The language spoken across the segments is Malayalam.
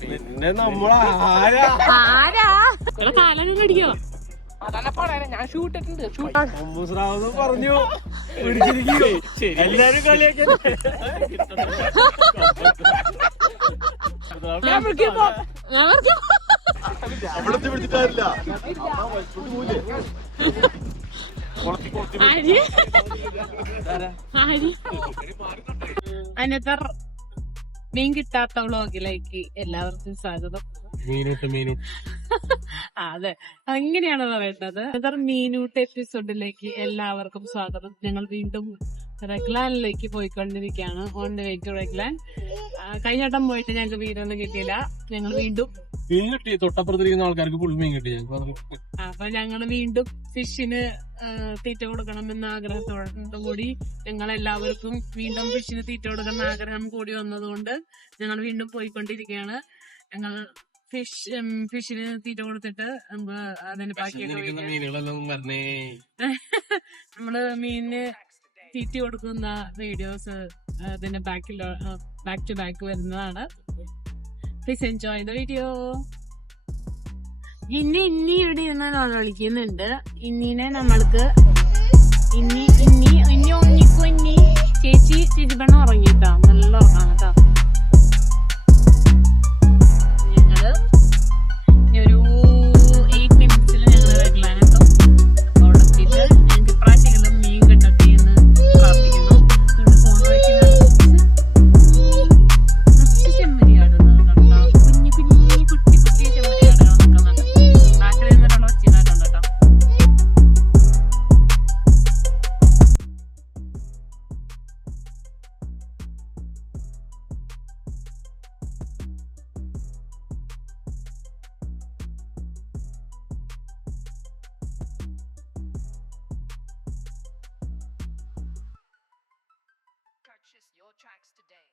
പിന്നെ നമ്മളാരാ കാലൊക്കെ കടിക്കോ? ഞാൻ ഷൂട്ടിട്ടുണ്ട്. പറഞ്ഞു എല്ലാരും കളിയാക്കി അനന്തർ മീൻ കിട്ടാത്ത വ്ളോഗിലേക്ക് എല്ലാവർക്കും സ്വാഗതം. അതെ, അങ്ങനെയാണ് പറയേണ്ടത്. അനന്തർ മീനൂട്ട് എപ്പിസോഡിലേക്ക് എല്ലാവർക്കും സ്വാഗതം. ഞങ്ങൾ വീണ്ടും റെഗ്ലാനിലേക്ക് പോയിക്കൊണ്ടിരിക്കുകയാണ്. On the way to Raglan. കഴിഞ്ഞ വട്ടം പോയിട്ട് ഞങ്ങൾക്ക് മീനൊന്നും കിട്ടിയില്ല. ഞങ്ങൾ വീണ്ടും മീൻ കിട്ടി. തൊട്ടപ്പുറത്തിരിക്കുന്ന ആൾക്കാർക്ക് ഫുൾ മീൻ കിട്ടി. അപ്പൊ ഞങ്ങള് വീണ്ടും ഫിഷിന് തീറ്റ കൊടുക്കണമെന്ന ആഗ്രഹത്തോടു കൂടി ഞങ്ങൾ എല്ലാവർക്കും വീണ്ടും ഫിഷിന് തീറ്റ കൊടുക്കണം ആഗ്രഹം കൂടി വന്നതുകൊണ്ട് ഞങ്ങൾ വീണ്ടും പോയിക്കൊണ്ടിരിക്കുകയാണ്. ഞങ്ങൾ ഫിഷിന് തീറ്റ കൊടുത്തിട്ട് നമുക്ക് അതിന് ബാക്കിയൊക്കെ നമ്മള് മീനിന് തീറ്റ കൊടുക്കുന്ന വീഡിയോസ് അതിന്റെ ബാക്ക് ടു ബാക്ക് വരുന്നതാണ്. Please enjoy the video. ഇന്നി ഇവിടെ ഇരുന്ന് വിളിക്കുന്നുണ്ട്. ഇന്നീനെ നമ്മൾക്ക് ഇന്നി ചേച്ചി പെണ്ണ് ഉറങ്ങിട്ടാ, നല്ല ഉറങ്ങാണ് കേട്ടോ. ഞങ്ങള് ഒരു 8 minutes ഞങ്ങള് വരലാനെത്തും. അവിടെ എത്തിയിട്ട് ഞങ്ങൾക്ക് പ്രാവശ്യങ്ങളും മീൻ കിട്ടട്ടെ എന്ന് പ്രാർത്ഥിക്കുന്നു. ഫോൺ വയ്ക്കുന്ന ചെമ്മരിയാട് കുഞ്ഞി കുട്ടി ചെമ്മരിയാടുകൾ നിൽക്കുന്നുണ്ട്. ബാക്കിൽ നിന്നൊരാൾ ഒച്ചയുണ്ടായിട്ടുണ്ട് കേട്ടോ. Purchase your tracks today.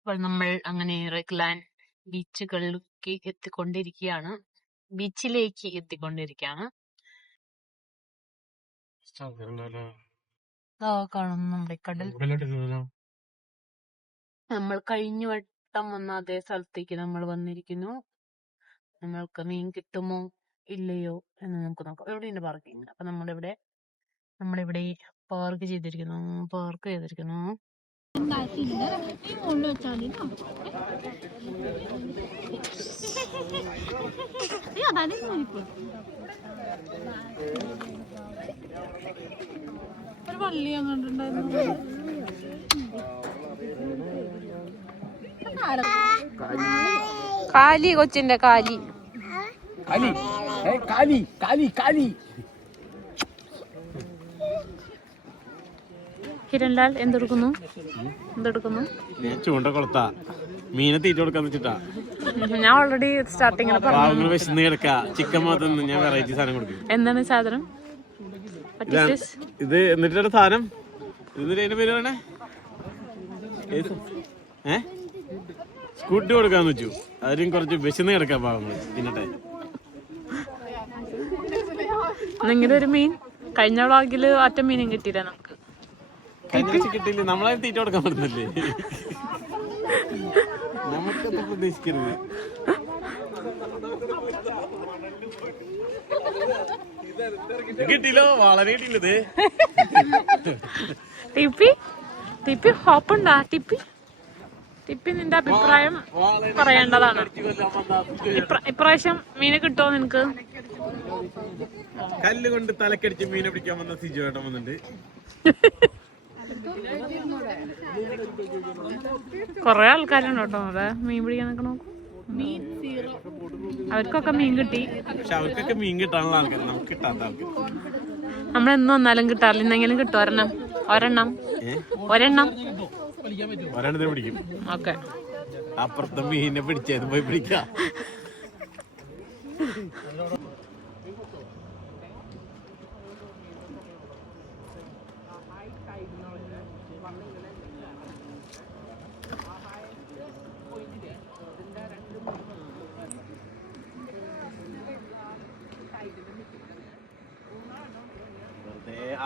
അപ്പോൾ നമ്മൾ അങ്ങനെ റെഗ്ലാൻ ബീച്ചിലേക്ക് എത്തിക്കൊണ്ടിരിക്കുകയാണ്. കാണുന്നു നമ്മുടെ കടൽ. നമ്മൾ കഴിഞ്ഞ വട്ടം വന്ന അതേ സ്ഥലത്തേക്ക് നമ്മൾ വന്നിരിക്കുന്നു. നമ്മൾക്ക് മീൻ കിട്ടുമോ ഇല്ലയോ എന്ന് നമുക്ക് നോക്കാം. എവിടെയുണ്ട് പാർക്കിംഗ്? അപ്പൊ നമ്മളിവിടെ പാർക്ക് ചെയ്തിരിക്കുന്നു. ഒരു പള്ളി അങ്ങോട്ടുണ്ടായിരുന്നു. കാലി കൊച്ചിന്റെ കാലി ഹിരൺലാൽ എന്തെടുക്കുന്നു? ഞാൻ ചൂണ്ട കൊളുത്താ മീനെ തീറ്റ കൊടുക്കാന്ന് വെച്ചിട്ടാ. ഞാൻ ഓൾറെഡി സ്റ്റാർട്ടിങ്ങിൽ പറഞ്ഞു വിശന്ന് കിടക്ക. ചിക്കൻ മാത്രം ഞാൻ വെറൈറ്റി സാധനം കൊടുക്കും. എന്താണ് സാധനം? ഇത് എന്നിട്ടൊരു സാധനം ഇതിന്റെ പേര് വേണേ സ്കൂട്ടി കൊടുക്കാന്ന് വെച്ചു. അതിലും കുറച്ച് വിശന്ന് കിടക്കാം പാവങ്ങള് തിന്നട്ടെ. നിങ്ങളുടെ ഒരു മീൻ കഴിഞ്ഞ വ്ളോഗില് ഒറ്റ മീനും കിട്ടിയില്ല നമുക്ക്. കിട്ടിയില്ല. നമ്മളെ തീറ്റ കൊടുക്കാൻ പറ്റുന്നില്ലേ? നമുക്കത് പ്രതീക്ഷിക്കരുത്. കിട്ടിയില്ലോ, വളരെ കിട്ടിയില്ലത്. ടിപ്പി ഹോപ്പുണ്ടാ? ടിപ്പി നിന്റെ അഭിപ്രായം പറയേണ്ടതാണ്. ഇപ്രാവശ്യം മീന് കിട്ടുമോ നിനക്ക്? കല്ല് കൊണ്ട് തലക്കടിച്ച് മീനെ പിടിക്കാൻ വന്ന സിജു ഏട്ടൻ വന്നിട്ടുണ്ട്. കൊറേ ആൾക്കാരുണ്ട് കേട്ടോ അവിടെ മീൻ പിടിക്കാൻ നിൽക്കണോ. അവർക്കൊക്കെ മീൻ കിട്ടി. പക്ഷെ അവർക്കൊക്കെ മീൻ കിട്ടാനുള്ള ആൾക്കാർ, നമുക്ക് കിട്ടാത്ത ആൾക്കാർ. നമ്മളെന്നും വന്നാലും കിട്ടാറില്ല. ഇന്നെങ്കിലും കിട്ടും. ഒരെണ്ണം പിടിക്കും. ഓക്കെ. അപ്പുറത്തെ മീനെ പിടിച്ചത് പോയി പിടിക്കാം.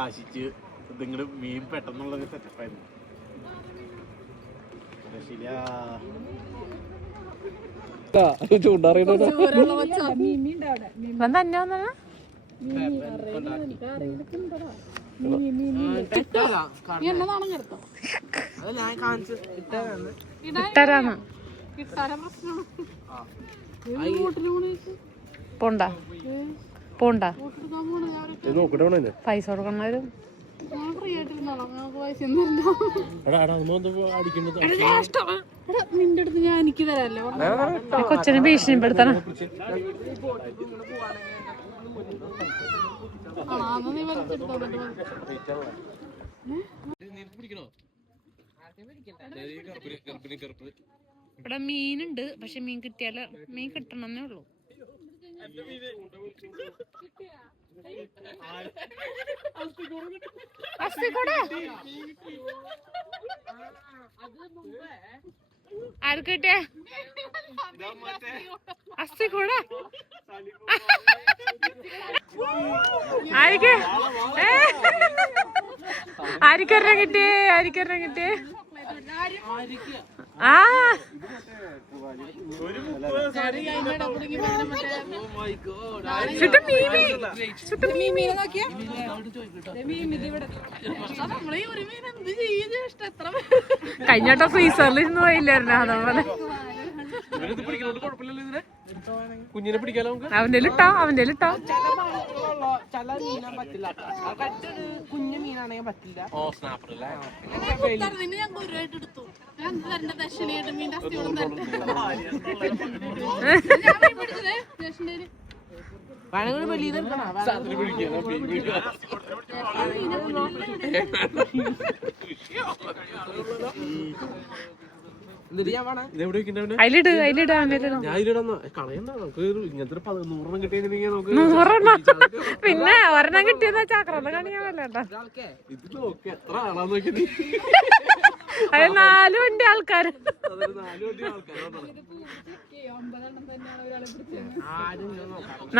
ആശിച്ച് ഇതിങ്ങട് മീൻ പെട്ടെന്നുള്ളൊരു സെറ്റപ്പായിരുന്നു. പോണ്ട പോണ്ട പൈസ കൊടുക്കണവരും നിന്റെ അടുത്ത് ഞാൻ എനിക്ക് തരാല്ലോ കൊച്ചിനെ ഭീഷണിപ്പെടുത്തണം. ഇവിടെ മീനുണ്ട്, പക്ഷെ മീൻ കിട്ടിയാല് മീൻ കിട്ടണമെന്നേ ഉള്ളൂ. ആർക്ക് കിട്ടിയ അസ്ഥി കൂടെ ആരിക്ക് ആരിക്കറിയാൻ കിട്ടിയേ ആരിക്കറിയാൻ കിട്ടിയേ ആ കഴിഞ്ഞോട്ട ഫ്രീസറിൽ ഇരുന്ന് പോയില്ലായിരുന്നു. അതേപോലെ കുഞ്ഞിനെ പിടിക്കാലോ അവന്റെ ഇട്ടോ കുഞ്ഞു മീനാണെങ്കിൽ പറ്റില്ല. അതിലിട് പിന്നെ ഒരെണ്ണം കിട്ടിയെന്നാ ചാക്രത കാണിക്കാനല്ലോ. അത് 4 വണ്ടി ആൾക്കാര്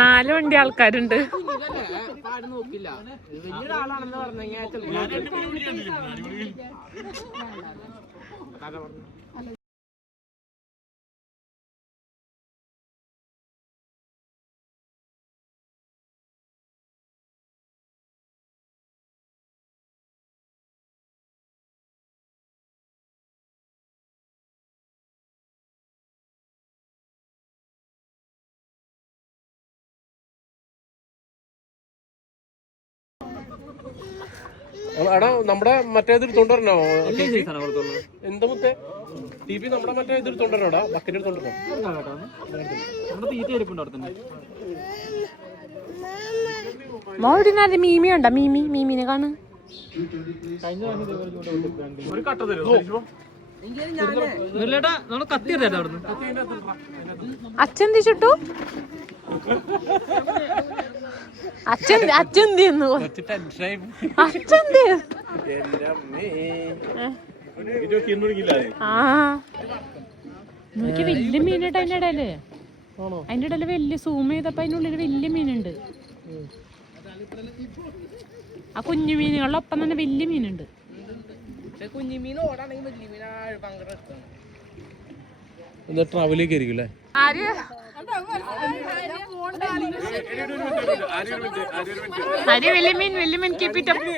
4 വണ്ടി ആൾക്കാരുണ്ട്. എടാ നമ്മുടെ മറ്റേ എടുത്തോണ്ടോ എന്താ മുത്തേ ടി പി നമ്മുടെ മറ്റേ എടുത്തോണ്ടോടാ ബക്കറ്റ് എടുത്തോണ്ടോ മോടിനാല് മീമി ഉണ്ടോ മീമിനെ കാണു. ഒരു കട്ട തരുമോ അച്ഛൻ ചുട്ടു അച്ഛൻ തിന്നു അച്ഛൻ നോക്കി വലിയ മീനുണ്ട് അതിന്റെ ഇടയില്. അതിന്റെ ഇടയില് വലിയ സൂം ചെയ്തപ്പോ അതിനുള്ളിൽ വലിയ മീനുണ്ട്. ആ കുഞ്ഞു മീനുകളിലൊപ്പം തന്നെ വലിയ മീനുണ്ട്. കുഞ്ഞുമീൻ ഓടാണെങ്കിൽ വലിയ മീൻ ഭയങ്കര ഇഷ്ടമാണ്. ട്രാവലേക്ക് ആയിരിക്കും അല്ലേ? വലിയ മീൻ കീപ് ഇറ്റ് അപ്പ്.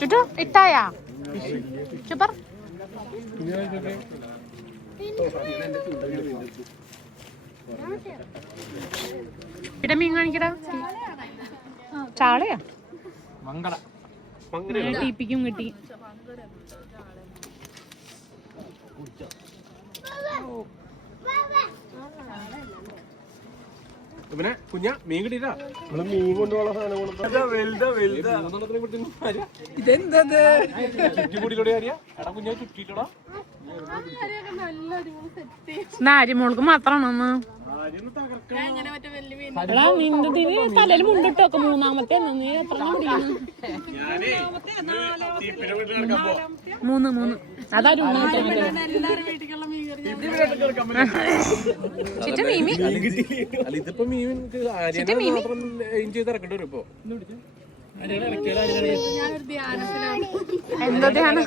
ചുട്ടു ഇട്ടായാ സൂപ്പർ. ഇവിടെ മീൻ കാണിക്കടാ. ചാളയാ ടീപ്പിക്കും കിട്ടി. പിന്നെ കുഞ്ഞ മീൻ കിട്ടിട്ടാ മീൻ കൊണ്ടുപോകാനുള്ള സാധനങ്ങളൂടെ അറിയാ. എടാ കുഞ്ഞ ചുറ്റിട്ടടാ നാരിമോൾക്ക് മാത്രമാണോ തലയിൽ മുണ്ടിട്ടൊക്കെ മൂന്നാമത്തെ നീ എത്ര മൂന്ന് അതാരും ചിറ്റ മീമി അല്ല ഇതിപ്പോ മീൻ ആര്യനെ മാത്രം എയിം ചെയ്ത് ഇറക്കേണ്ടി വരും ഇപ്പൊ. എന്താ ധ്യാനം?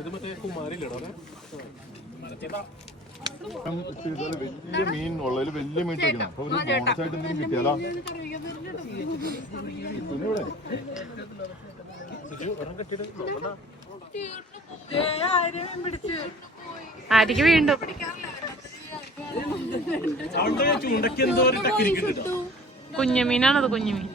ഇത് മറ്റേ കുമാരില്ലടോ വലിയ മീൻ ഉള്ളതിൽ വലിയ മീൻ കിട്ടണം. അപ്പൊ ഒരു ബോണസായിട്ട് എന്തെങ്കിലും കിട്ടിയാലോ? ആര്യക്ക് വീണ്ടും ചൂണ്ടക്ക് എന്തോ ഒരു ടക്കിരിക്കുന്നുണ്ട്. കുഞ്ഞുമീനാണത്, കുഞ്ഞുമീൻ.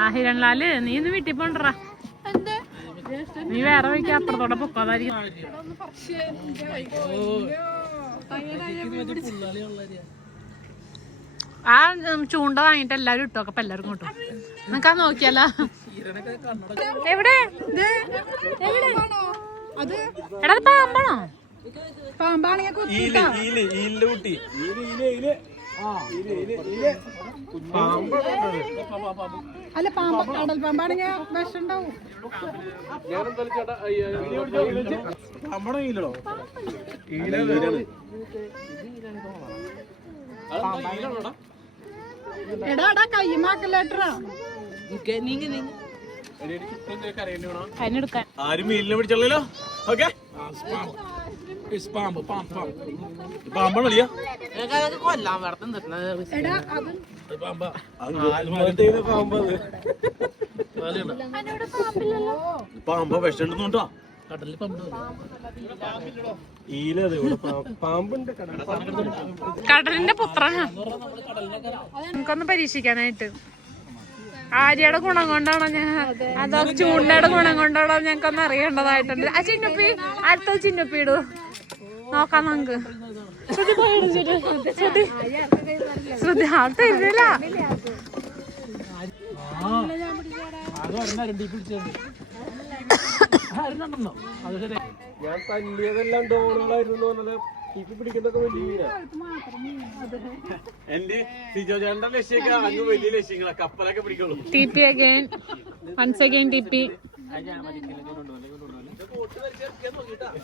ആ ഹിരൺലാല്, നീ ഇന്ന് വീട്ടിൽ പോണ്ടറാ. നീ വേറെ വഴിക്ക് അപ്പുറത്തോടെ പൊക്കോതായിരിക്കും. ആ ചൂണ്ട വാങ്ങിട്ട് എല്ലാരും ഇട്ടോക്കെ അപ്പൊ എല്ലാവർക്കും കിട്ടും. നിനക്കാ നോക്കിയാലോ? എവിടെ എടാ പാമ്പാണോ? അല്ല പാമ്പ കടൽ പാമ്പാണെങ്കിൽ വിഷം ഉണ്ടാവും. ഞാനെന്തായാലും ചേട്ടാ എടാ കയ്യമാക്കല്ലേട്ടാ. അതിനെടുക്കാൻ ആരും മീനിനെ പിടിച്ചല്ലോ. ഓക്കെ പാമ്പാണ് കളിയാ. എടാ പാമ്പ വിഷമുണ്ടെന്നോട്ടോ. കടലിന്റെ പുത്രനാ. നമുക്കൊന്ന് പരീക്ഷിക്കാനായിട്ട്. ആര്യയുടെ ഗുണം കൊണ്ടാണോ അതോ ചൂണ്ടയുടെ ഗുണം കൊണ്ടാണോ ഞങ്ങൾക്കൊന്ന് അറിയേണ്ടതായിട്ടുണ്ട്. ആ ചിന്നുപ്പി, അടുത്തത് ചിന്നുപ്പി ഇടൂ, നോക്കാം നമുക്ക്. ശ്രുതി ആൾ തരുന്നില്ല. ഞാൻ തല്ലിയതെല്ലാം ഡോണുകളായിരുന്നു പറഞ്ഞത്. ടീപ്പി പിടിക്കുന്നതൊക്കെ വലിയ മീനാ. എന്റെ സിജോ ചേട്ടന്റെ ലക്ഷ്യമൊക്കെ അങ്ങ് വലിയ ലക്ഷ്യങ്ങളാ. കപ്പലൊക്കെ പിടിക്കുള്ളൂ. TP again, once again TP.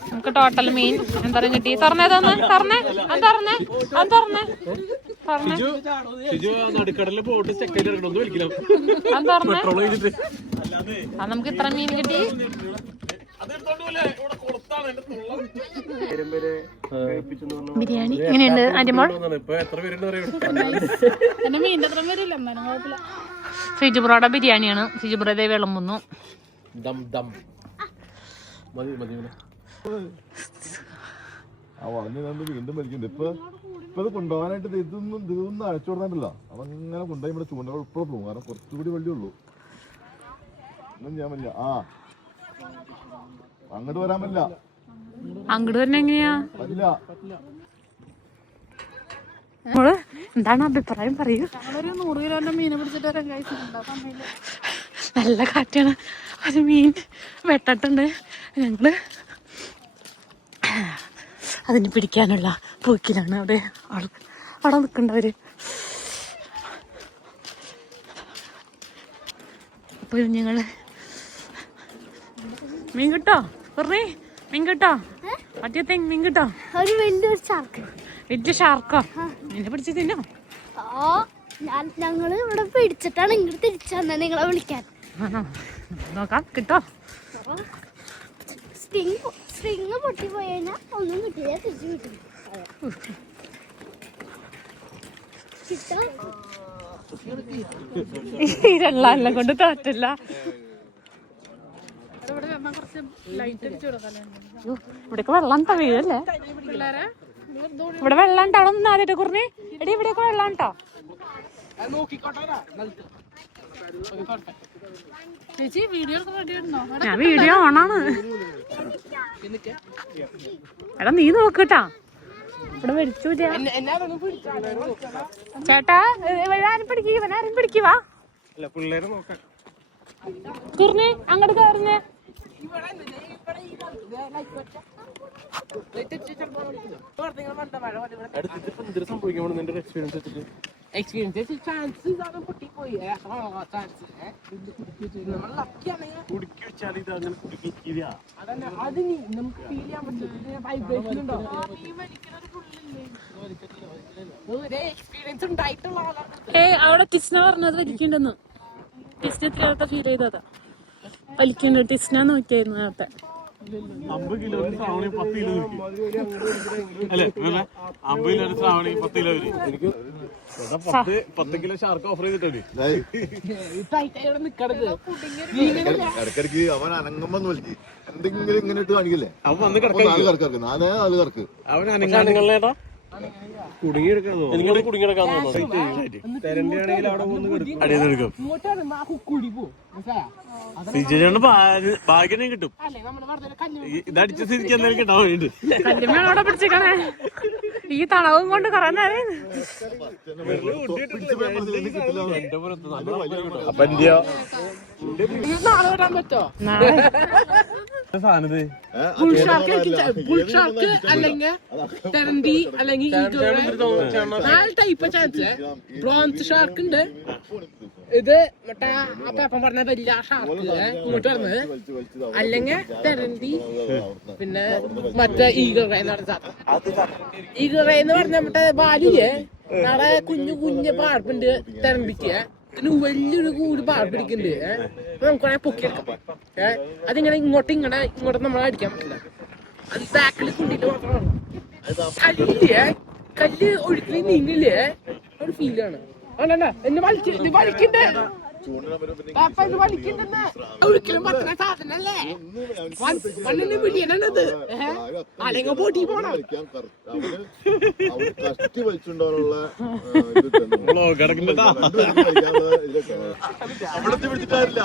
നമുക്ക് ടോട്ടൽ മീൻ എന്തായാലും കിട്ടി. തുറന്നേ സിജു നടുക്കടലിലെ ബോട്ട് സെക്കൻഡ് ഇറങ്ങണമെന്ന് വിളിക്കണം. പെട്രോൾ കഴിഞ്ഞിട്ട് നമുക്ക് ഇത്ര മീൻ കിട്ടി. ബിരിയാണി എങ്ങനെയുണ്ട് ആന്റിമോൾ? ഇപ്പൊ എത്ര പേരുണ്ട് അറിയോ? എന്നെ മീനിന്റെ അത്ര വരില്ല, എന്നാലും കുഴപ്പമില്ല. സിജുബ്രോയുടെ ബിരിയാണിയാണ്. സിജുബ്രോ വിളമ്പുന്നു. വീണ്ടും വലിക്കുന്നുണ്ട്. ഇപ്പൊ ഇത് കൊണ്ടുപോകാനായിട്ട് ഇതൊന്നും അയച്ചു കൊടുക്കാണ്ടല്ലോ. അവങ്ങനെ കൊണ്ടുപോയി ഇവിടെ ചൂണ്ടകൾ ഇപ്പോഴും പോകും. കാരണം കുറച്ചുകൂടി വള്ളിയുള്ളൂ. ഒന്നും ചെയ്യാൻ പറ്റില്ല. അങ്ങോട്ട് വരാൻ പറ്റില്ല. അങ്ങോട്ട് തന്നെ എങ്ങനെയാ? പറ്റില്ല. എന്താണ് അഭിപ്രായം പറയൂ. 100 കിലോന്റെ മീനെ പിടിച്ചിട്ട് വരാൻ കഴിച്ചിട്ടുണ്ടോ? നല്ല കാറ്റാണ്. ഒരു മീൻ വെട്ടിട്ടുണ്ട്. ഞങ്ങള് അതിന് പിടിക്കാനുള്ള പൂക്കിലാണ്. അവിടെ നിൽക്കണ്ടവര്. അപ്പൊ ഞങ്ങള് മീൻ കിട്ടോ? മീൻ കിട്ടോ? മറ്റേ മീൻ കിട്ടോ? ഒരു വലിയൊരു ഷാർക്ക്. വലിയ ഷാർക്കോ? നിന്നെ പിടിച്ച് തിന്നോ? ഞങ്ങള് ഇവിടെ പിടിച്ചിട്ടാണ് ഇങ്ങോട്ട് തിരിച്ചു തന്നെ നിങ്ങളെ വിളിക്കാൻ. നോക്കാം കിട്ടോ? സ്ട്രിങ് പൊട്ടിപ്പോയി കഴിഞ്ഞാൽ ഒന്നും കിട്ടില്ല, തിരിച്ചു കിട്ടും. എല്ലാം കൊണ്ട് തോറ്റില്ല. ഇവിടേക്ക് വെള്ളം വീഴല്ലേ? ഇവിടെ വെള്ളം ഉണ്ടോ? അവിടെ നിന്ന് ആദ്യമായിട്ട് കുറിഞ്ഞ് എടി ഇവിടെയൊക്കെ വെള്ളം ഉണ്ടോ? ഞാൻ വീഡിയോ ഓണാണ്. എടാ നീ നോക്കട്ടാ. ഇവിടെ മേടിച്ചു ചേട്ടാ. ഇവനാരും പിടിക്കുവാ. കുറിഞ്ഞ് അങ്ങോട്ട് കയറിഞ്ഞ് എന്തൊരു സംഭവിക്കാൻ പോണു നിന്റെ എക്സ്പീരിയൻസ് വെച്ചിട്ട്? കുടുക്കി വെച്ചാൽ ഇത് അങ്ങനെ കുടുക്കിയില്ല. അവിടെ ടിസ്ന പറഞ്ഞത് വലിക്കണ്ടെന്ന്. ടിസ്ന എത്രയാത്ത ഫീൽ ചെയ്തതാ വലിക്കണ്ട. ടിസ്ന നോക്കിയായിരുന്നു നേരത്തെ. 50 കിലോ ശ്രാവണി 10 കിലോ അല്ലേ? 50 കിലോ ശ്രാവണി 10 കിലോ എനിക്ക് 10 കിലോ ഷാർക്ക് ഓഫർ ചെയ്തിട്ടല്ലേ? ഇടക്കിടക്ക് അവൻ അനങ്ങുമ്പോ വലിക്കും എന്തെങ്കിലും ഇങ്ങനെ ഇട്ട് കാണിക്കില്ലേ? അവൻ വന്ന് നാല് കറക്ക് നാല് കറക്ക് അവൻ അനങ്ങാനുങ്ങളേട്ടാ കുടുങ്ങിയെടുക്കാൻ തോന്നുന്നു. തെരണ്ടിയാണെങ്കിൽ അവിടെ അടിയെടുക്കും. സിജോണ്ട് ഭാഗ്യം കിട്ടും. ഇതടിച്ച സ്ഥിതിക്ക് എന്തായാലും കിട്ടാൻ വേണ്ടി കല്ലുമ്മയോടെ പിടിച്ചേക്കണേ. ഈ തണവും കൊണ്ട് കുറെ നേരം നാളെ വരാൻ പറ്റോ? ബുൾഷാർക്ക് അല്ലെങ്കിൽ തെരണ്ടി അല്ലെങ്കിൽ നാല് ടൈപ്പ് ചാൻസ്. ബ്രോൺസ് ഷാർക്ക് ഉണ്ട്. ഇത് മറ്റേ ആ പേപ്പർ പറഞ്ഞ വലിയ ഷാർക്ക് ഇങ്ങോട്ട് വരുന്നത്. അല്ലെങ്കിൽ തെരണ്ടി പിന്നെ മറ്റേ ഈഗർ റേ എന്ന് പറഞ്ഞ സാധനം. ഈഗർ റേ എന്ന് പറഞ്ഞ മറ്റേ ബാലിയെ നാളെ കുഞ്ഞു പാർപ്പുണ്ട് തെരണ്ടിക്ക്. ഇതിന് വലിയൊരു കൂടി പാർപ്പ് പിടിക്കുന്നുണ്ട്. നമുക്കാണെങ്കിൽ പൊക്കിയെടുക്കാം. അതിങ്ങനെ ഇങ്ങോട്ട് നമ്മൾ അടിക്കാൻ പറ്റില്ല. അത് ബാക്കിൽ കുണ്ടിട്ട് മാത്രമാണ്. കല്ലില്ലേ കല്ല് ഒഴുക്കിൽ നീങ്ങില്ലേ ഒരു ഫീലാണ്. അല്ലണ്ട എന്നെ വലിക്കണ്ടേ ഒരിക്കലും പറ്റുന്ന സാധനല്ലേ? മണ്ണിന് പിടിയണത് അല്ലെങ്കിൽ പൊടി പോണം. കഷ്ടി വലിച്ചുണ്ടാവാനുള്ള അവിടെ പിടിച്ചിട്ടാരില്ല.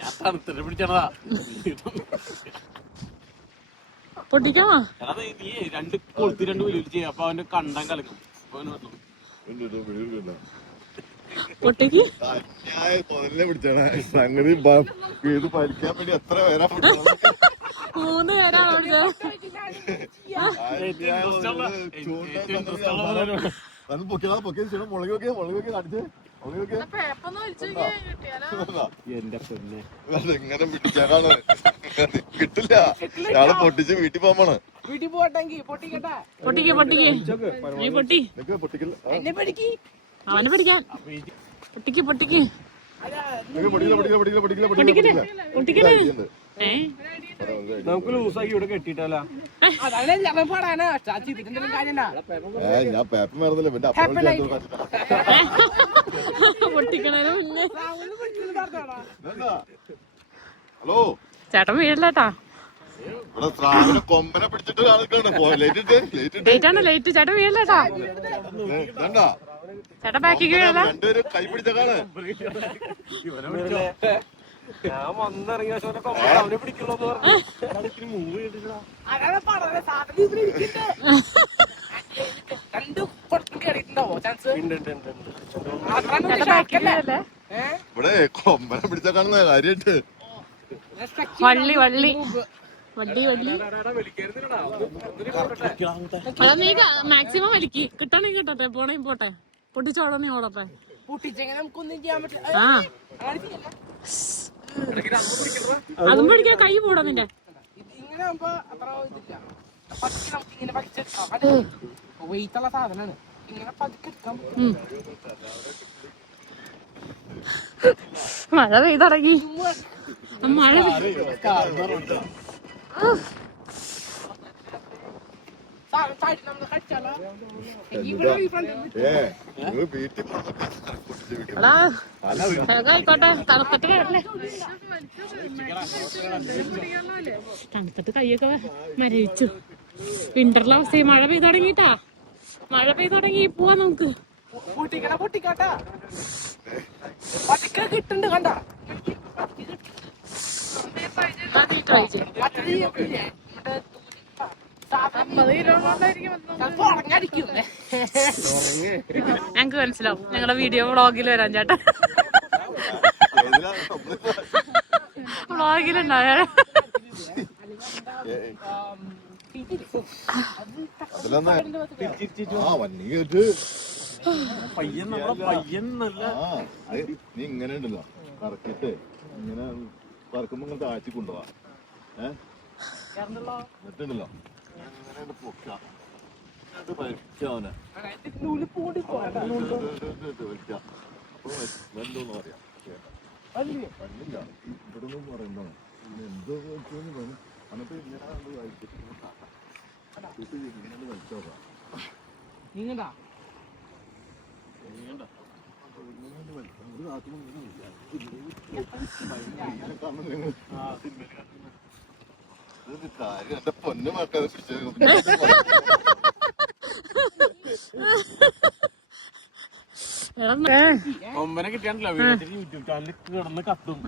ഞാൻ തണുത്തിട്ട് പിടിച്ചതാ. പൊട്ടിക്കാമോ? നീ രണ്ട് കൊളുത്തി 2 വലിയ ചെയ്യാം. അപ്പൊ അവന്റെ കണ്ടം കലക്കും. പൊട്ടിക്ക് പിടിച്ചാണ് സംഗതി ഇത് പരിക്കാൻ വേണ്ടി എത്ര പേരാ 3 പേരാണോ? പൊക്കിയ മുളക് വെക്കിയ കാണിച്ച് എന്റെ പൊന്നെ അതെങ്ങനെ പിടിക്കാനാണ് കിട്ടില്ല. ഞാള് പൊട്ടിച്ച് വീട്ടിൽ പോകാണ്. വീട്ടിൽ പോട്ടെങ്കിൽ പൊട്ടിക്കട്ടെ. നീ പൊട്ടി എന്നെ പിടിക്ക്. അവനെ പിടിക്കാൻ. പൊട്ടിക്ക് നമുക്ക് ലൂസാക്കി ഇവിടെ കെട്ടിട്ടല്ല. അതാണ് പാടാണ്. ഞാൻ പേപ്പർ മറന്നില്ല. പൊട്ടിക്കണേന് മുന്നേ ഹലോ ചേട്ടൻ വീട്ടിലേട്ടാ. ഇവിടെ സ്രാവിനെ കൊമ്പനെ പിടിച്ചിട്ട് ലേറ്റ് ചേട്ടൻ വീട്ടിലേട്ടാ. ചേട്ടൻ ബാക്കിക്ക് വീഴല. രണ്ടുപേരും കൈ പിടിച്ചേക്കാണ്. ഞാൻ വന്നിറങ്ങിയ അവനെ പിടിക്കണോ ഇവിടെ കൊമ്പനെ പിടിച്ചേക്കാണെന്ന കാര്യായിട്ട്. വള്ളി അത് നീ മാക്സിമം വലിക്ക്. കിട്ടണെങ്കിൽ കിട്ടട്ടെ. പോണേ പോട്ടെ. പൊട്ടിച്ചോളെ നീ ഓടട്ടെ. പൊട്ടിച്ചെങ്ങനെ നമുക്കൊന്നും ചെയ്യാൻ പറ്റില്ല. ആ അതും പിടിക്കാൻ കൈ പോടാ നിന്റെ. ഇങ്ങനെ ആകുമ്പോ അത്ര ഇതില്ല. പതുക്കെ നമുക്ക് ഇങ്ങനെ വലിച്ചെടുക്കാം. അത് വെയിറ്റുള്ള സാധനമാണ്. ഇങ്ങനെ പതുക്കെ എടുക്കാം. മഴ പെയ്തിറങ്ങി. മഴ വീട്ടിൽ ആയിക്കോട്ടെ. തണുത്തിട്ട് കേട്ടില്ലേ? തണുത്തിട്ട് കൈയൊക്കെ മരവിച്ചു. വിന്ററിലെ അവസ്ഥ. മഴ പെയ്ത് തുടങ്ങിട്ടാ. മഴ പെയ്ത് തുടങ്ങി. പോവാ നമുക്ക്. പൊട്ടിക്കട്ടെ. പതുക്കെ കിട്ടുന്നുണ്ട്. കണ്ട 50 കിലോ കൊണ്ടായിരിക്കും ഞങ്ങക്ക് മനസ്സിലാവും ഞങ്ങളുടെ വീഡിയോ വ്ളോഗിൽ വരാൻ ചേട്ടാ വ്ളോഗിലുണ്ടാവേ പയ്യൻ നമ്മളെ പയ്യൻ നല്ല നീ ഇങ്ങനെ ഉണ്ടല്ലോ കറക്കിട്ട് ഇങ്ങനെ പറക്കുമ്പോ ഇങ്ങനെ താഴ്ത്തി കൊണ്ടുപോവാ എന്നിട്ടുണ്ടല്ലോ അങ്ങനെ പൊക്കാം വലിച്ചവനെ വലിക്കാം അപ്പൊ വല്ലോന്ന് പറയാം വല്ലില്ല ഇവിടെ ഒന്നും പറയുന്നതാണ് എന്തോ പറഞ്ഞു എന്നിട്ട് ഇങ്ങനെ ഇങ്ങനെ വലിച്ചോക്കാം നീങ്ങണ്ടാ കാര്യം എന്റെ പൊന്നു മക്കളെ കൊമ്പനെ കിട്ടിയാണ്ടല്ലോ വീട്ടിൽ യൂട്യൂബ് ചാനലിൽ കിടന്ന് കത്തും.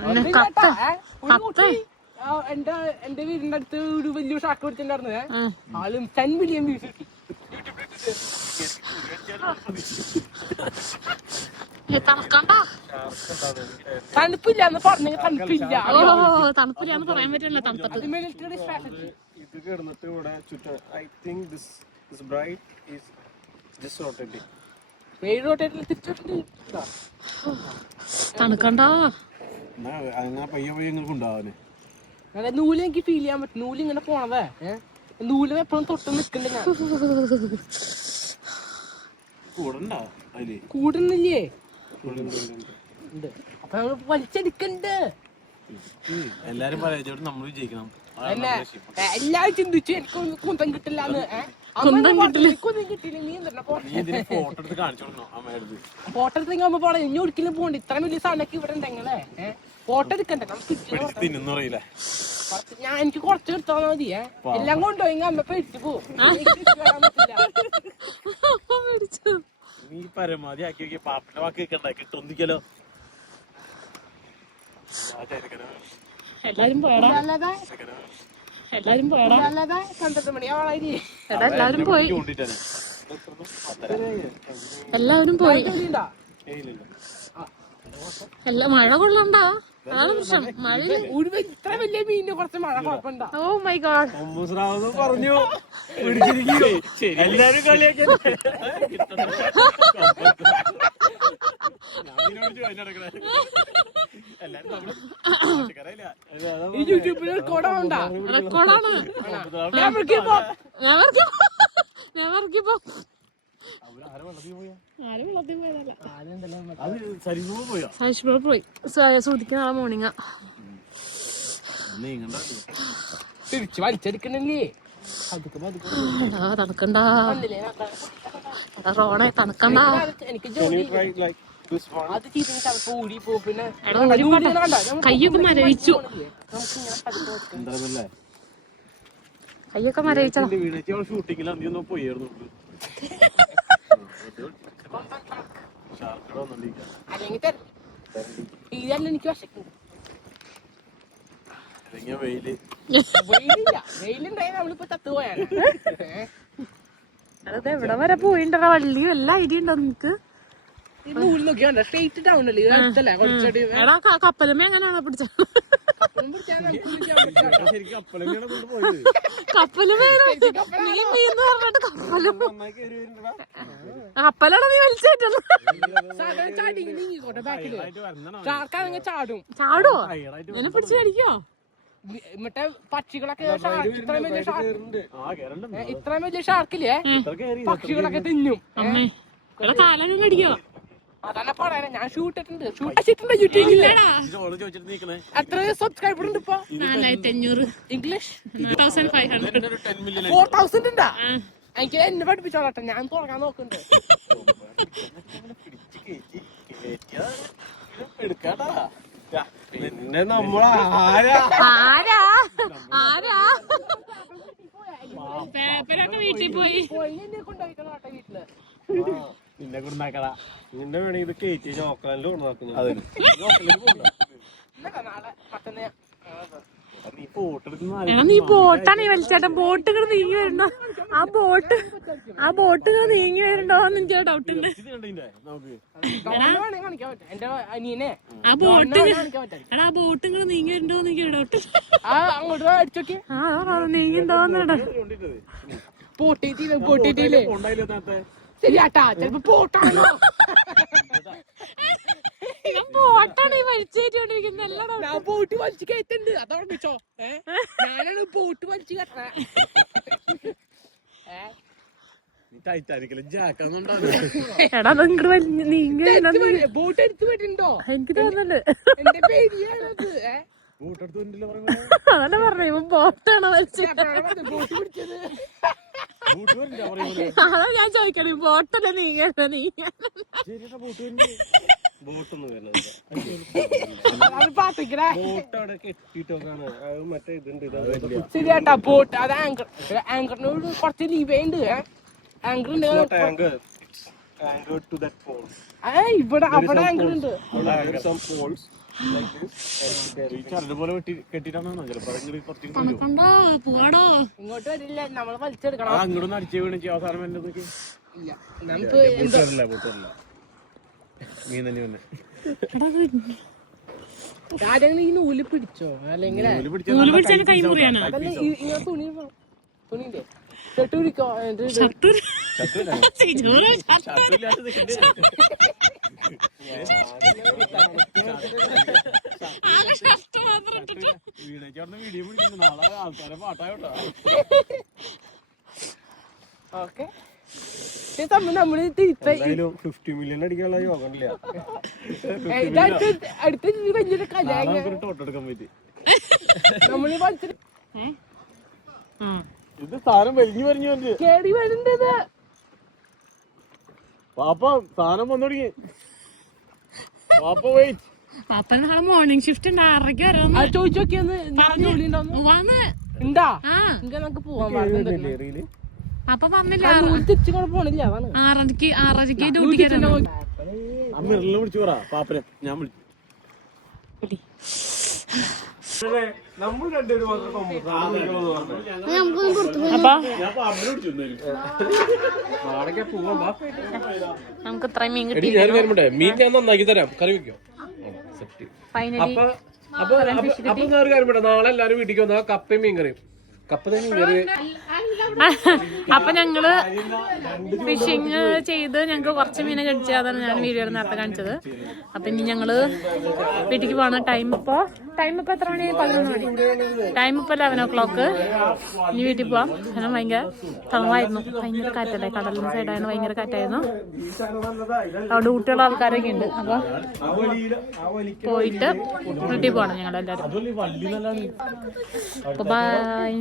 എന്റെ വീടിന്റെ അടുത്ത് ഒരു വലിയ ഷാക്ക് പിടിച്ചിട്ടുണ്ടായിരുന്നേ ആളും 10 മില്യൺ വ്യൂസ് കിട്ടി. തണുപ്പില്ലാന്ന് പറഞ്ഞെങ്കിൽ തണുപ്പില്ല. തണുപ്പില്ലാന്ന് പറയാൻ പറ്റില്ല തണുപ്പത്ത്. അത് മിലിറ്ററി സ്ട്രാറ്റജി. ഇത് കിടന്നിട്ട് ഇവിടെ ചുറ്റും I think this bright is just rotating. പേര് റൊട്ടേറ്റിൽ തിരിച്ചിട്ടുണ്ട്. തണുക്കണ്ട അങ്ങനെ പയ്യെ പയ്യെ നിങ്ങൾക്ക് ഉണ്ടാവാന് അങ്ങനെ നൂല് എനിക്ക് ഫീൽ ചെയ്യാൻ പറ്റും. നൂല് ഇങ്ങനെ പോണതേ നൂല് എപ്പോഴും തൊട്ട് നിക്കണ്ട ഞാൻ കൂടണ്ട അതില് കൂടുന്നില്ലേ ഉണ്ട്. അപ്പൊ നമ്മള് വലിച്ചെടുക്കണ്ട്. എല്ലാരും പറയാ നമ്മൾ വിജയിക്കണം. എല്ലാരും ചിന്തിച്ചു എനിക്കൊന്നും കുന്തം കിട്ടില്ലാന്ന്. എനിക്കൊന്നും കിട്ടിയില്ല. നീ ഫോട്ടോ എടുത്ത് കാണിച്ചു കൊടുക്കണം അമ്മയുടെ അടുത്ത്. ഫോട്ടോ എടുത്തെങ്കിൽ അമ്മ പോണേ ഇനി ഒരിക്കലും പോകണ്ട. ഇത്ര വലിയ സാധനമൊക്കെ ഇവിടെ ഉണ്ടെങ്കിലേ ഫോട്ടോ എടുക്കണ്ടേ നമുക്ക്. തിന്നു പറയില്ല ഞാൻ എനിക്ക് കുറച്ച് എടുത്താൽ മതിയേ. എല്ലാം കൊണ്ടുപോയി അമ്മ പേടിച്ചു പോവും. നീ പരമാവധി ആക്കി നോക്കിയ പാപ്പിന്റെ വാക്ക് കേൾക്കണ്ട കിട്ടൊന്നിക്കലോ. എല്ലാരും പോയടാ എല്ലാരും പോയടാ 12 മണിയാവാളായി. എല്ലാരും പോയി എല്ലാവരും പോയി. മഴ കൊള്ളണ്ട അതാണ് പ്രശ്നം. മഴ ഇത്ര വലിയ മീനിന് കുറച്ച് മഴ കുഴപ്പമുണ്ടോ? ഓ മൈ ഗോഡ് പറഞ്ഞു എല്ലാരും കളിയാക്കി യൂട്യൂബിൽ റെക്കോർഡാവണ്ട. റെക്കോർഡാണ്. സരിഷ്പുറ പോയി ശ്രുതിക്ക് നാളെ മോർണിംഗാ. തിരിച്ച് വലിച്ചെടുക്കണല്ലേ. തണുക്കണ്ട റോണെ തണുക്കണ്ട. എനിക്ക് ജോലി അത് ചെയ്ത ചിലപ്പോ ഓടി പോ. പിന്നെ കയ്യൊക്കെ മരവിച്ചു. കയ്യൊക്കെ മരവിച്ചോ. ഷൂട്ടിങ്ങിൽ അന്ന് പോയിരുന്നു. അല്ലെങ്കിൽ ഇതല്ല എനിക്ക് വിശക്കും. വെയിലുണ്ടായി നമ്മളിപ്പോ തത്തുപോയാണ്. അത് എവിടെ വരെ പോയിണ്ടോ വള്ളിയും എല്ലാം ഐഡിയ ഉണ്ടോ നിങ്ങക്ക്? നൂല് നോക്കിയാ സ്ട്രെയിറ്റ് ഡൗൺ അല്ലേ അടുത്തല്ലേ കുറച്ചടി. എടാ കപ്പലമ്മ എങ്ങനെയാണോ പിടിച്ചത്? കപ്പലാണ് നീ വലിച്ചേറ്റത്. ചാടും. ചാടുവോ? എന്നെ പിടിച്ച് കടിക്കോ? മറ്റേ പക്ഷികളൊക്കെ ഇത്രയും വലിയ ഷാർക്കില്ലേ പക്ഷികളൊക്കെ തിന്നും. അമ്മേ ഇവിടെ കാലൊക്കെ കടിക്കോ? അതന്നെ പറയാ. ഞാൻ ഷൂട്ട് ചെയ്തിട്ടുണ്ട് യൂട്യൂബില്. എത്ര സബ്സ്ക്രൈബർ ഉണ്ട് ഇപ്പൊ? 4500. ഇംഗ്ലീഷ് 4500. 4000 ഉണ്ടാ? എനിക്ക് എന്നെ പഠിപ്പിച്ചോളട്ടെ. ഞാൻ തുടങ്ങാൻ നോക്കുന്നുണ്ട്. പേപ്പരൊക്കെ വീട്ടിൽ പോയി കൊണ്ടുപോയിക്കണോ വീട്ടില്? നിന്നെ കൊണ്ടാക്കടാ. നിന്റെ വേണമെങ്കിൽ ഇത് കയറ്റി ചോക്ലേറ്റിൽ കൊണ്ടുവന്നു. നാളെ മറ്റന്നെ നീ ഫോട്ടോ എടുക്കുന്ന എടാ നീ ബോട്ടാണ് ഈ വലിച്ചേട്ടാ. ബോട്ട് ഇങ്ങനെ നീങ്ങി വരണോ? ആ ബോട്ട് ഇങ്ങനെ നീങ്ങി വരണ്ടോന്ന് എനിക്ക് ഡൗട്ട് ഉണ്ട്. നമുക്ക് കാണിക്കാൻ പറ്റും എന്റെ അനിയനെ ആ ബോട്ട് കാണിക്കാൻ പറ്റും. എടാ ആ ബോട്ട് ഇങ്ങനെ നീങ്ങി വരണ്ടോന്ന് എനിക്ക് ഡൗട്ട്. ആ അങ്ങോട്ട് അടിച്ചോക്കെ ആ നീങ്ങിണ്ടോന്നിടാ. പൊട്ടിട്ടില്ലേ ഉണ്ടായില്ലേ നേരത്തെ ശരിയാട്ടാ ചെലപ്പോ പോട്ടാണോ ബോട്ടാണ് ഈ വലിച്ചേറ്റോണ്ടിരിക്കുന്നത്. എല്ലാടോ ഞാൻ ബോട്ട് വലിച്ചു കയറ്റുണ്ട് അതോർമ്മിച്ചോ. ഞാനാണ് ബോട്ട് വലിച്ചു കയറ്റണേ. നീ ടൈറ്റാനിക്കല് ജാക്കാന്നുണ്ടോ? എടാ ഇങ്ങോട്ട് നീങ്ങി ബോട്ട് എടുത്തു പോയിട്ടുണ്ടോ? എനിക്ക് തോന്നുന്നുണ്ട്. എന്റെ പേടിയാണത്. ബോട്ടെടുത്ത് വന്നില്ല പറയുമ്പോ അതല്ല പറഞ്ഞു ഇപ്പൊ ബോട്ടാണോ വലിച്ചത്? ബോട്ട് പിടിച്ചത് ബോട്ട് വരില്ല പറയുമ്പോ അതാ ഞാൻ ചോദിക്കണേ. ബോട്ടല്ലേ നീങ്ങ ശരിയാ ബോട്ട് വരില്ല. ബോട്ടൊന്നും വരുന്നില്ല. അത് പാത്തിക്കടേ. ബോട്ട് അവിടെ കെട്ടിട്ടൊക്കെയാണ്. അത് മറ്റേ ഇതുണ്ട് ശരിയാട്ടാ ബോട്ട് അത് ആങ്കറിനോട് കുറച്ച് ലീവ് ഉണ്ട്. ആങ്കർ ഉണ്ട് anchor anchored to that pole. ഇവിടെ അവിടെ ആങ്കർ ഉണ്ട്. There are some poles like this and ഈ ചരട് പോലെ കെട്ടിട്ടാണോ ചിലപ്പോ കുറച്ചും കൂടി കണ്ടോ പോവാടോ. ഇങ്ങോട്ട് വരില്ല നമ്മൾ വലിച്ചെടുക്കണം. അങ്ങോട്ടൊന്ന് അടിച്ചു വീണ അവസാനം വരുന്നത് ഇല്ല നമുക്ക് ബോട്ട് വരില്ല മീൻ തന്നെ വന്നെ ആരെങ്കിലും ഈ നൂല് പിടിച്ചോ അല്ലെങ്കിൽ നൂല് പിടിച്ചാൽ കൈ മുറിയാണ്. ഇങ്ങനെ തുണിയില്ലേ ഷർട്ട് പിടിക്കോ. വീഡിയോ പിടിക്കുന്നു നാളെ ആൾക്കാരെ പാട്ടായോട്ടോ. ഓക്കെ നമ്മള് തിരിച്ച 50 million അടിക്കാനുള്ള യോഗം ഇല്ല. അടുത്ത വലിയൊരു കല ടോട്ടോ എടുക്കാൻ പറ്റി. നമ്മള് വലിച്ചിട്ട് ഇത് സാധനം വലിഞ്ഞു വലിഞ്ഞു വന്നിട്ട് കേടി വരുന്നത്. പാപ്പ സാധനം വന്നു തുടങ്ങി. പാപ്പ വെയിറ്റ്. പാപ്പ നാളെ മോർണിംഗ് ഷിഫ്റ്റ് ഉണ്ട്. 6:30 വരെ ചോദിച്ചു നോക്കിയെന്ന് ജോലി വന്ന് ഉണ്ടാ. ആ എങ്കിൽ നമുക്ക് പോവാൻ പാടില്ല. പാപ്പ പറഞ്ഞില്ല തിരിച്ചുകൂടെ പോണില്ല. അതാണ് 6:30 ഡ്യൂട്ടിക്ക് വരണം. ആ മിറലിനെ വിളിച്ചു പറ പാപ്പനെ. ഞാൻ വിളിച്ചു. നമ്മൾ രണ്ടുപേരും മാത്രം നമുക്കൊന്ന് പുറത്തു പോയി അപ്പൊ ഞാൻ പാപ്പനെ വിളിച്ചു. നാളെ പോവാ. നമുക്ക് ഇത്രയും മീൻ കിട്ടി. ഞാൻ വരുമ്പോട്ടെ മീൻ ഞാൻ നന്നാക്കി തരാം. കറി വെക്കോ? ഫൈനലി അപ്പൊ ഒരു കാര്യം വേണ്ട. നാളെ എല്ലാരും വീട്ടിലേക്ക് വന്നാൽ കപ്പയും മീൻ കറിയും. കപ്പ മീൻ കറി അപ്പൊ ഞങ്ങള് ഫിഷിങ് ചെയ്ത് ഞങ്ങക്ക് കുറച്ച് മീനെ കടിച്ചത്. അതാണ് ഞാൻ വീഡിയോ നേരത്തെ കാണിച്ചത്. അപ്പൊ ഇനി ഞങ്ങള് വീട്ടിലേക്ക് പോണ. ടൈം ഇപ്പൊ എത്ര മണി? 11 മണി. ടൈം ഇപ്പൊ 11 o'clock. ഇനി വീട്ടിൽ പോവാം. കാരണം ഭയങ്കര തണവായിരുന്നു. ഭയങ്കര കാറ്റല്ലേ. കടലിന് സൈഡായിരുന്നു. ഭയങ്കര കാറ്റായിരുന്നു. അവിടെ കുട്ടികളുടെ ആൾക്കാരൊക്കെ ഉണ്ട്. അപ്പൊ പോയിട്ട് വീട്ടിൽ പോകണം ഞങ്ങളെല്ലാരും. വള്ളി നല്ല അപ്പൊ ബൈ.